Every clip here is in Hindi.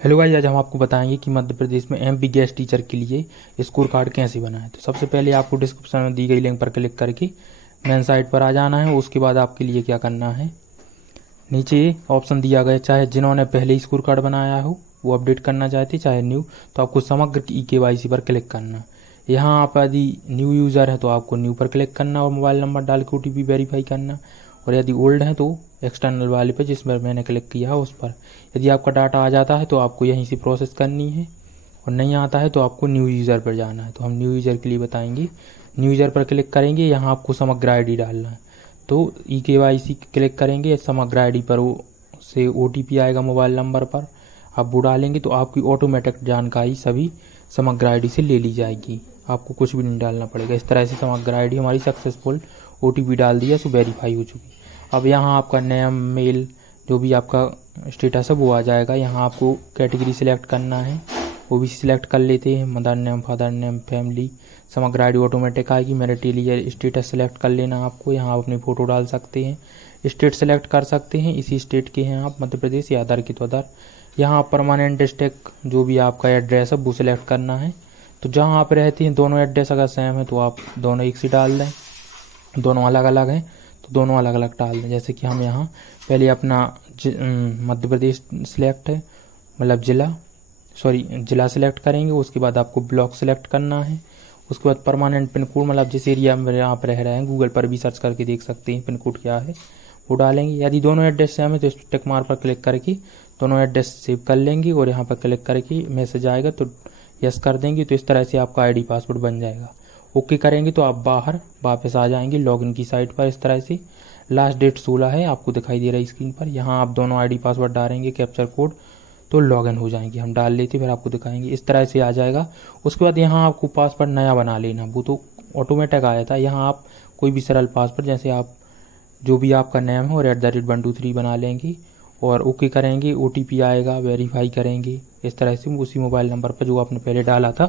हेलो गाइस, आज हम आपको बताएंगे कि मध्य प्रदेश में एमपी गेस्ट टीचर के लिए स्कोर कार्ड कैसे बनाएं। तो सबसे पहले आपको डिस्क्रिप्शन में दी गई लिंक पर क्लिक करके मेन साइट पर आ जाना है। उसके बाद आपके लिए क्या करना है, नीचे ऑप्शन दिया गया, चाहे जिन्होंने पहले स्कोर कार्ड बनाया हो वो अपडेट करना चाहते, चाहे न्यू, तो आपको समग्र KYC पर क्लिक करना। यहाँ आप यदि न्यू यूज़र है तो आपको न्यू पर क्लिक करना और मोबाइल नंबर डाल के OTP वेरीफाई करना, और यदि ओल्ड है तो एक्सटर्नल वाले पर जिस पर मैंने क्लिक किया है उस पर। यदि आपका डाटा आ जाता है तो आपको यहीं से प्रोसेस करनी है, और नहीं आता है तो आपको न्यू यूज़र पर जाना है। तो हम न्यू यूज़र के लिए बताएंगे, न्यू यूज़र पर क्लिक करेंगे, यहाँ आपको समग्र ID डालना है। तो KYC क्लिक करेंगे, समग्र ID पर वो से OTP आएगा मोबाइल नंबर पर, आप वो डालेंगे तो आपकी ऑटोमेटिक जानकारी सभी समग्र ID से ले ली जाएगी, आपको कुछ भी नहीं डालना पड़ेगा। इस तरह से समग्र ID हमारी सक्सेसफुल, OTP डाल दिया तो वेरीफाई हो चुकी। अब यहाँ आपका नेम, मेल, जो भी आपका स्टेटस है वो आ जाएगा। यहाँ आपको कैटेगरी सिलेक्ट करना है, वो भी सिलेक्ट कर लेते हैं, mother name, father name, family. समग्र ID ऑटोमेटिक आएगी। मैरिटल स्टेटस सेलेक्ट कर लेना आपको, यहाँ आप अपनी फ़ोटो डाल सकते हैं। स्टेट सेलेक्ट कर सकते हैं, इसी स्टेट के हैं आप, मध्य प्रदेश या अदर की तो अदर। यहाँ परमानेंट डिस्ट्रिक्ट, जो भी आपका एड्रेस है वो सिलेक्ट करना है। तो जहाँ आप रहते हैं दोनों एड्रेस अगर सेम है तो आप दोनों एक से डाल दें, दोनों अलग अलग हैं तो दोनों अलग अलग डाल दें। जैसे कि हम यहाँ पहले अपना मध्य प्रदेश सिलेक्ट है, मतलब जिला सेलेक्ट करेंगे। उसके बाद आपको ब्लॉक सेलेक्ट करना है। उसके बाद परमानेंट पिन कोड, मतलब जिस एरिया में आप रह रहे हैं, गूगल पर भी सर्च करके देख सकते हैं पिन कोड क्या है, वो डालेंगे। यदि दोनों एड्रेस सेम है तो इस टिक मार्क पर क्लिक करके दोनों एड्रेस सेव कर लेंगे, और यहाँ पर क्लिक करके मैसेज आएगा तो यस कर देंगे। तो इस तरह से आपका ID पासवर्ड बन जाएगा। ओके करेंगे तो आप बाहर वापस आ जाएंगे लॉगिन की साइट पर। इस तरह से लास्ट डेट 16 है, आपको दिखाई दे रहा है स्क्रीन पर। यहाँ आप दोनों ID पासवर्ड डालेंगे, कैप्चर कोड, तो लॉगिन हो जाएंगे। हम डाल लेते फिर आपको दिखाएंगे। इस तरह से आ जाएगा। उसके बाद यहाँ आपको पासवर्ड नया बना लेना, वो तो ऑटोमेटिक आया था। यहाँ आप कोई भी सरल पासवर्ड, जैसे आप जो भी आपका नेम है और @123 बना लेंगे और ओके करेंगे। OTP आएगा, वेरीफाई करेंगे इस तरह से उसी मोबाइल नंबर पर जो आपने पहले डाला था।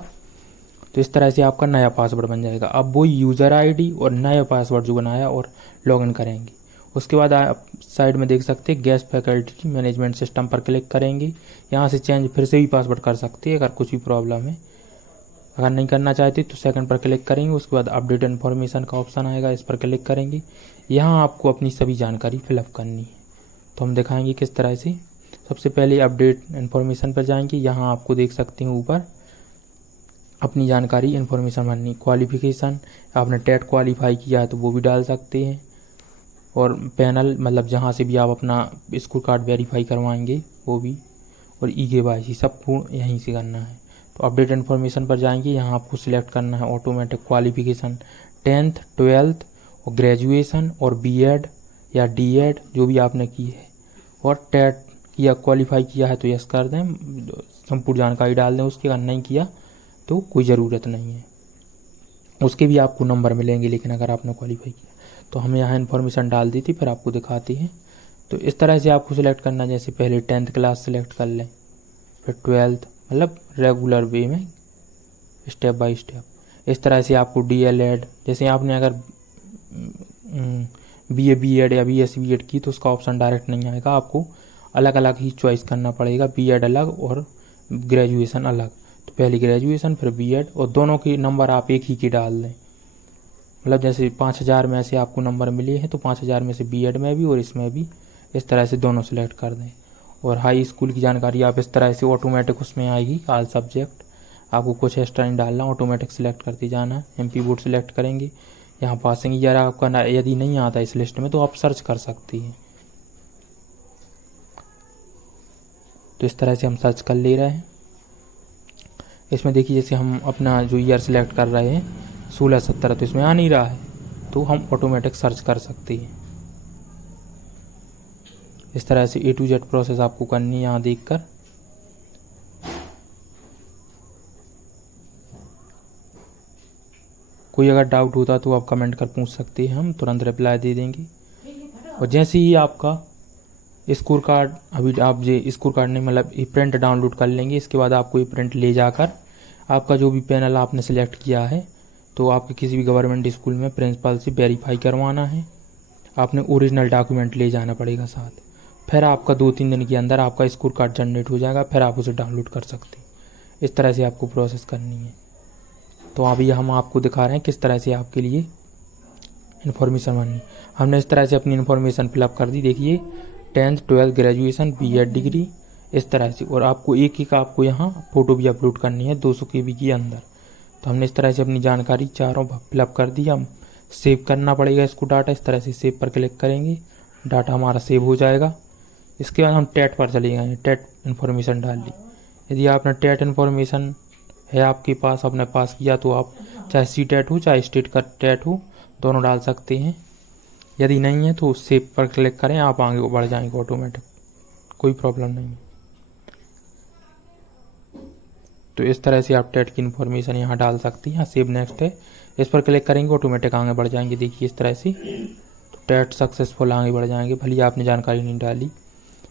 तो इस तरह से आपका नया पासवर्ड बन जाएगा। अब वो यूज़र ID और नया पासवर्ड जो बनाया और लॉगिन करेंगे। उसके बाद आप साइड में देख सकते हैं गेस्ट फैकल्टी मैनेजमेंट सिस्टम पर क्लिक करेंगे। यहाँ से चेंज फिर से भी पासवर्ड कर सकते हैं अगर कुछ भी प्रॉब्लम है। अगर नहीं करना चाहते तो सेकंड पर क्लिक करेंगे। उसके बाद अपडेट इन्फॉर्मेशन का ऑप्शन आएगा, इस पर क्लिक करेंगे। यहाँ आपको अपनी सभी जानकारी फिलअप करनी है। तो हम दिखाएंगे किस तरह से। सबसे पहले अपडेट इन्फॉर्मेशन पर जाएंगे। यहाँ आपको देख सकते हैं ऊपर अपनी जानकारी इन्फॉर्मेशन भरनी। क्वालिफिकेशन, आपने टेट क्वालिफाई किया है तो वो भी डाल सकते हैं, और पैनल, मतलब जहाँ से भी आप अपना स्कोर कार्ड वेरीफाई करवाएंगे वो भी, और KYC सबको यहीं से करना है। तो अपडेट इन्फॉर्मेशन पर जाएंगे। यहाँ आपको सिलेक्ट करना है ऑटोमेटिक क्वालिफिकेशन, 10th 12th और ग्रेजुएशन और BEd या DEd जो भी आपने की है, और टेट किया क्वालिफाई किया है तो यस कर दें, संपूर्ण जानकारी डाल दें उसकी। अगर नहीं किया तो कोई ज़रूरत नहीं है, उसके भी आपको नंबर मिलेंगे, लेकिन अगर आपने क्वालिफाई किया तो हम यहाँ इन्फॉर्मेशन डाल दी थी, फिर आपको दिखाते हैं। तो इस तरह से आपको सिलेक्ट करना, जैसे पहले 10th क्लास सेलेक्ट कर लें, फिर 12th, मतलब रेगुलर वे में स्टेप बाय स्टेप। इस तरह से आपको DLEd, जैसे आपने अगर BA BEd या BSc BEd की तो उसका ऑप्शन डायरेक्ट नहीं आएगा, आपको अलग अलग ही चॉइस करना पड़ेगा। BEd अलग और ग्रेजुएशन अलग। तो पहले ग्रेजुएशन फिर BEd, और दोनों के नंबर आप एक ही के डाल दें। मतलब जैसे 5000 में से आपको नंबर मिले हैं तो 5000 में से BEd में भी और इसमें भी, इस तरह से दोनों सेलेक्ट कर दें। और हाई स्कूल की जानकारी आप इस तरह से ऑटोमेटिक उसमें आएगी, ऑल सब्जेक्ट, आपको कुछ एक्स्ट्रा नहीं डालना, ऑटोमेटिक सेलेक्ट करते जाना। MP बोर्ड सेलेक्ट करेंगे। यहाँ पासिंग ईयर आपका यदि नहीं आता इस लिस्ट में तो आप सर्च कर सकती हैं। तो इस तरह से हम सर्च कर ले रहे हैं। इसमें देखिए, जैसे हम अपना जो ईयर सेलेक्ट कर रहे हैं 16-17, तो इसमें आ नहीं रहा है, तो हम ऑटोमेटिक सर्च कर सकते हैं। इस तरह से A to Z प्रोसेस आपको करनी है यहाँ देखकर। कोई अगर डाउट होता तो आप कमेंट कर पूछ सकते हैं, हम तुरंत रिप्लाई दे देंगे। और जैसे ही आपका स्कोर कार्ड, अभी आप ये स्कोर कार्ड नहीं, मतलब ये प्रिंट डाउनलोड कर लेंगे, इसके बाद आपको ये प्रिंट ले जाकर आपका जो भी पैनल आपने सेलेक्ट किया है तो आपके किसी भी गवर्नमेंट स्कूल में प्रिंसिपल से वेरीफाई करवाना है। आपने ओरिजिनल डॉक्यूमेंट ले जाना पड़ेगा साथ। फिर आपका 2-3 दिन के अंदर आपका स्कोर कार्ड जनरेट हो जाएगा, फिर आप उसे डाउनलोड कर सकते हैं। इस तरह से आपको प्रोसेस करनी है। तो अभी हम आपको दिखा रहे हैं किस तरह से आपके लिए इन्फॉर्मेशन भरनी। हमने इस तरह से अपनी इन्फॉर्मेशन फिलअप कर दी। देखिए 10th 12th graduation B.Ed degree इस तरह से, और आपको एक आपको यहाँ फ़ोटो भी अपलोड करनी है 200 KB के अंदर। तो हमने इस तरह से अपनी जानकारी चारों फिलअप कर दी। हम सेव करना पड़ेगा इसको डाटा। इस तरह से सेव पर क्लिक करेंगे, डाटा हमारा सेव हो जाएगा। इसके बाद हम टेट पर चले जाएंगे, टेट इन्फॉर्मेशन डाल ली। यदि आपने टेट इन्फॉर्मेशन है आपके पास, आपने पास किया, तो आप चाहे C.TET हो चाहे स्टेट का टेट हो दोनों डाल सकते हैं। यदि नहीं है तो सेव पर क्लिक करें, आप आगे बढ़ जाएंगे ऑटोमेटिक, कोई प्रॉब्लम नहीं है। तो इस तरह से आप टेट की इन्फॉर्मेशन यहाँ डाल सकते हैं। सेव नेक्स्ट है, इस पर क्लिक करेंगे ऑटोमेटिक आगे बढ़ जाएंगे। देखिए इस तरह से तो टेट सक्सेसफुल आगे बढ़ जाएंगे, भले आपने जानकारी नहीं डाली।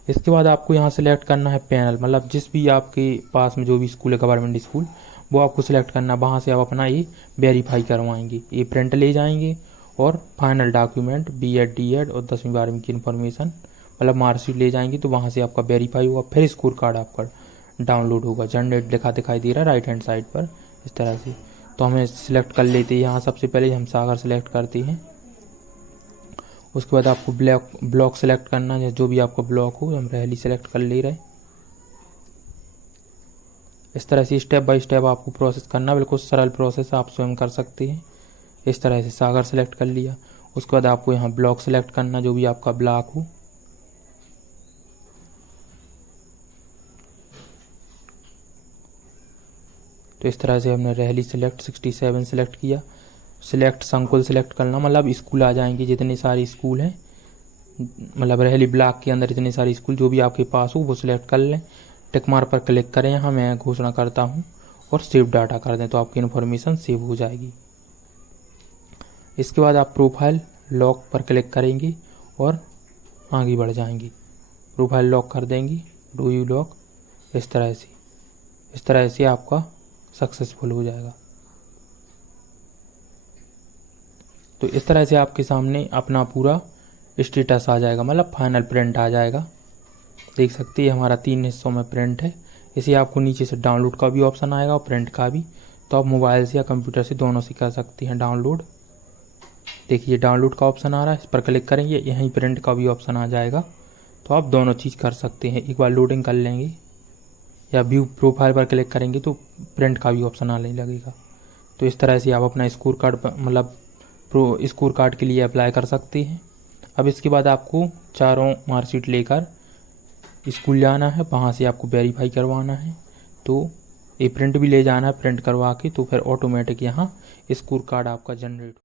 इसके बाद आपको यहाँ सेलेक्ट करना है पैनल, मतलब जिस भी आपके पास में जो भी स्कूल है गवर्नमेंट स्कूल, वो आपको सिलेक्ट करना। वहाँ से आप अपना ये वेरीफाई करवाएंगे, ये प्रिंट ले जाएंगे और फाइनल डॉक्यूमेंट B.Ed D.Ed और 10वीं 12वीं की इन्फॉर्मेशन मतलब मार्कशीट ले जाएंगे। तो वहाँ से आपका वेरीफाई होगा, फिर स्कोर कार्ड आपका डाउनलोड होगा। जनरेट लिखा दिखाई दे रहा है राइट हैंड साइड पर इस तरह से। तो हमें सिलेक्ट कर लेते हैं यहाँ। सबसे पहले हम सागर सेलेक्ट करते हैं। उसके बाद आपको ब्लॉक सेलेक्ट करना है, जो भी आपका ब्लॉक हो। हम रहली सेलेक्ट कर ले रहे। इस तरह से स्टेप बाय स्टेप आपको प्रोसेस करना, बिल्कुल सरल प्रोसेस आप स्वयं कर सकते हैं। इस तरह से सागर सेलेक्ट कर लिया। उसके बाद आपको यहाँ ब्लॉक सेलेक्ट करना, जो भी आपका ब्लॉक हो। तो इस तरह से हमने रहली सेलेक्ट 67 सेलेक्ट किया। सिलेक्ट संकुल सेलेक्ट करना, मतलब स्कूल आ जाएंगे जितने सारे स्कूल हैं, मतलब रहली ब्लॉक के अंदर इतने सारे स्कूल जो भी आपके पास हो वो सिलेक्ट कर लें। टिक मार्क पर क्लिक करें, यहाँ मैं घोषणा करता हूँ और सेव डाटा कर दें, तो आपकी इन्फॉर्मेशन सेव हो जाएगी। इसके बाद आप प्रोफाइल लॉक पर क्लिक करेंगे और आगे बढ़ जाएंगे। प्रोफाइल लॉक कर देंगे, डू यू लॉक। इस तरह से आपका सक्सेसफुल हो जाएगा। तो इस तरह से आपके सामने अपना पूरा स्टेटस आ जाएगा, मतलब फाइनल प्रिंट आ जाएगा। देख सकते हैं हमारा 3 हिस्सों में प्रिंट है। इसे आपको नीचे से डाउनलोड का भी ऑप्शन आएगा और प्रिंट का भी। तो आप मोबाइल से या कंप्यूटर से दोनों से कर सकते हैं डाउनलोड। देखिए डाउनलोड का ऑप्शन आ रहा है, इस पर क्लिक करेंगे, यहीं प्रिंट का भी ऑप्शन आ जाएगा। तो आप दोनों चीज़ कर सकते हैं। एक बार लोडिंग कर लेंगे या व्यू प्रोफाइल पर क्लिक करेंगे तो प्रिंट का भी ऑप्शन आने लगेगा। तो इस तरह से आप अपना स्कोर कार्ड मतलब स्कोर कार्ड के लिए अप्लाई कर सकते हैं। अब इसके बाद आपको चारों मार्कशीट लेकर स्कूल जाना है, वहाँ से आपको वेरीफाई करवाना है। तो ये प्रिंट भी ले जाना है, प्रिंट करवा के तो फिर ऑटोमेटिक यहाँ स्कोर कार्ड आपका जनरेट